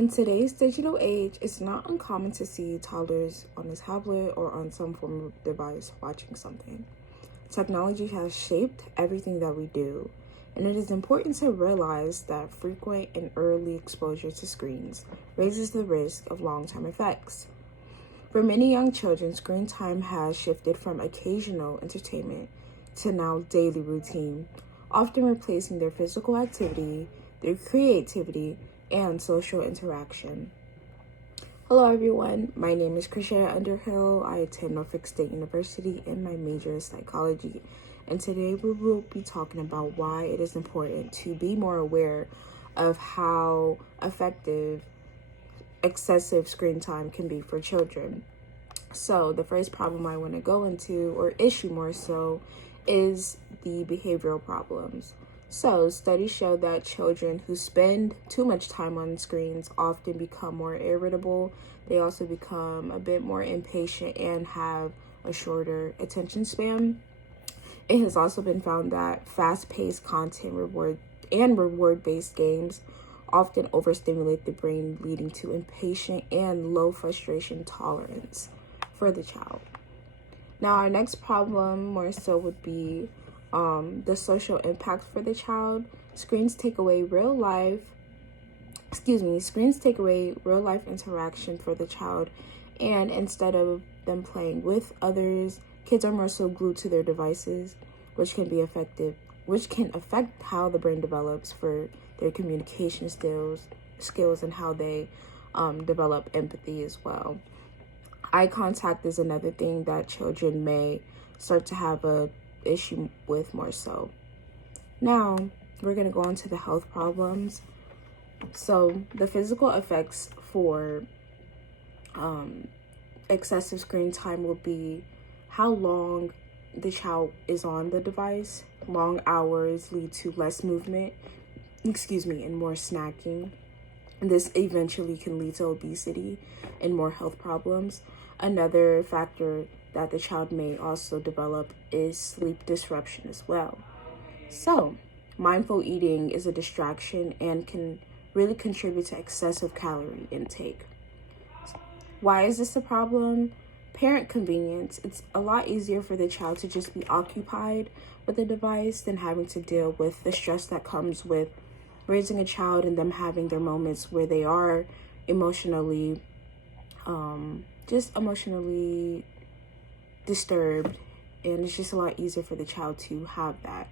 In today's digital age, it's not uncommon to see toddlers on a tablet or on some form of device watching something. Technology has shaped everything that we do, and it is important to realize that frequent and early exposure to screens raises the risk of long-term effects. For many young children, screen time has shifted from occasional entertainment to now daily routine, often replacing their physical activity, their creativity, and social interaction. Hello everyone, my name is Krishna Underhill. I attend Norfolk State University and my major is psychology. And today we will be talking about why it is important to be more aware of how effective excessive screen time can be for children. So the first problem I want to go into, or issue more so, is the behavioral problems. So studies show that children who spend too much time on screens often become more irritable. They also become a bit more impatient and have a shorter attention span. It has also been found that fast-paced content reward-based games often overstimulate the brain, leading to impatient and low frustration tolerance for the child. Now, our next problem more so would be the social impact for the child. Screens take away real life interaction for the child, and instead of them playing with others, kids are more so glued to their devices, which can affect how the brain develops for their communication skills and how they develop empathy as well. Eye contact is another thing that children may start to have a issue with more so. Now, we're going to go on to the health problems. So, the physical effects for excessive screen time will be how long the child is on the device. Long hours lead to less movement, and more snacking. This eventually can lead to obesity and more health problems. Another factor that the child may also develop is sleep disruption as well. So, mindful eating is a distraction and can really contribute to excessive calorie intake. Why is this a problem? Parent convenience. It's a lot easier for the child to just be occupied with the device than having to deal with the stress that comes with raising a child and them having their moments where they are emotionally disturbed, and it's just a lot easier for the child to have that.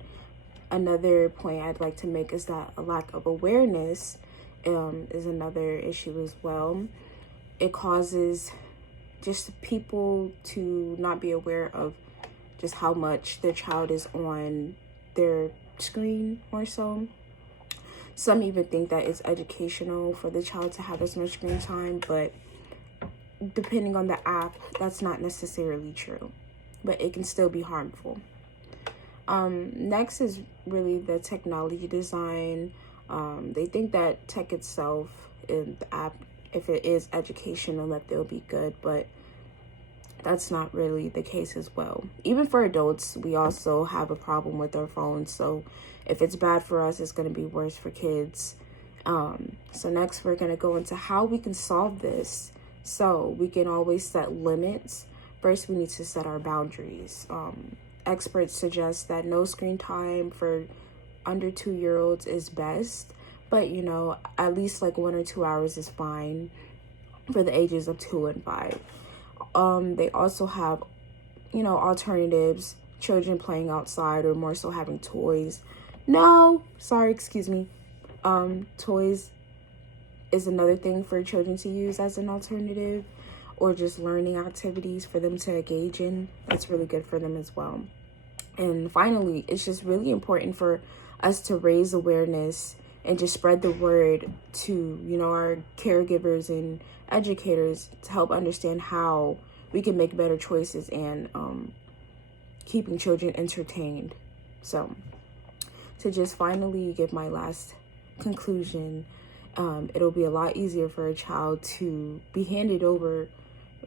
Another point I'd like to make is that a lack of awareness is another issue as well. It causes just people to not be aware of just how much their child is on their screen or so. Some even think that it's educational for the child to have as much screen time, but depending on the app, that's not necessarily true, but it can still be harmful. Next is really the technology design. They think that tech itself in the app, if it is educational, that they'll be good, but that's not really the case as well. Even for adults, we also have a problem with our phones, so if it's bad for us, it's going to be worse for kids. So next, we're going to go into how we can solve this. So we can always set limits. First, we need to set our boundaries. Experts suggest that no screen time for under 2-year-olds is best, but at least like 1 or 2 hours is fine for the ages of 2 and 5. They also have, alternatives, children playing outside or more so having toys. Toys is another thing for children to use as an alternative, or just learning activities for them to engage in. That's really good for them as well. And finally, it's just really important for us to raise awareness and just spread the word to, our caregivers and educators to help understand how we can make better choices and keeping children entertained. So, to just finally give my last conclusion, it'll be a lot easier for a child to be handed over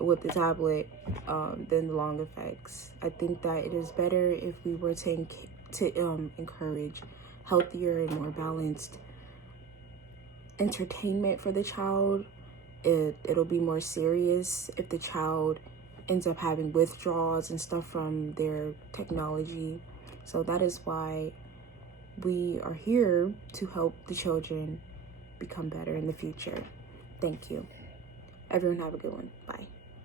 with the tablet than the long effects. I think that it is better if we were to encourage healthier and more balanced entertainment for the child. It'll be more serious if the child ends up having withdrawals and stuff from their technology. So that is why we are here to help the children become better in the future. Thank you. Everyone have a good one. Bye.